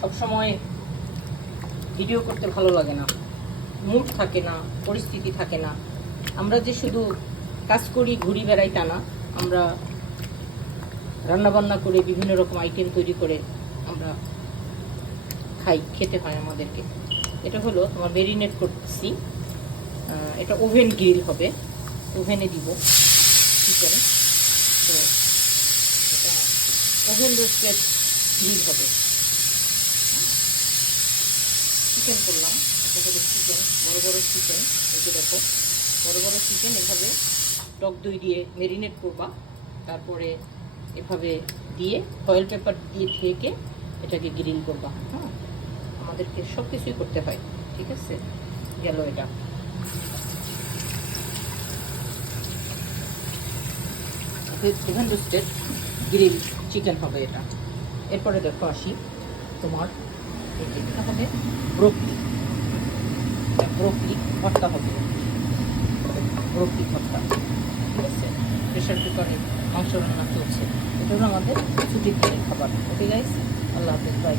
সবসময় ভিডিও করতে ভালো লাগে না, মুড থাকে না, পরিস্থিতি থাকে না। আমরা যে শুধু কাজ করি, ঘুরি বেড়াই তা না, আমরা রান্নাবান্না করে বিভিন্ন রকম আইটেম তৈরি করে আমরা খাই, খেতে হয় আমাদেরকে। এটা হলো তোমার মেরিনেট করতেছি, এটা ওভেন গ্রিল হবে, ওভেনে দিব চিকেন। তো এটা ওভেন রোস্টেড গ্রিল হবে। চিকেন করলাম, এটা হলো চিকেন, বড় বড় চিকেন। এই যে দেখো বড় বড় চিকেন, এভাবে টক দই দিয়ে মেরিনেট করবা, তারপরে এভাবে দিয়ে ফয়েল পেপার দিয়ে ঢেকে এটাকে গ্রিল করবা। হ্যাঁ, আমাদেরকে সব কিছুই করতে হয়, ঠিক আছে। গেল এটা। ওভেন রোস্টেড গ্রিল চিকেন হবে এটা। এরপরে দেখো আসি তোমার এটা হবে ব্রোকলি। ব্রোকলি ভর্তা হবে, ব্রোকলি ভর্তা, ঠিক আছে। প্রেশার কুকারে মাংস রান্না চলছে। এটা হলো আমাদের ছুটির দিনের খাবার। ওকে গাইস, আল্লাহ হাফেজ, বাই।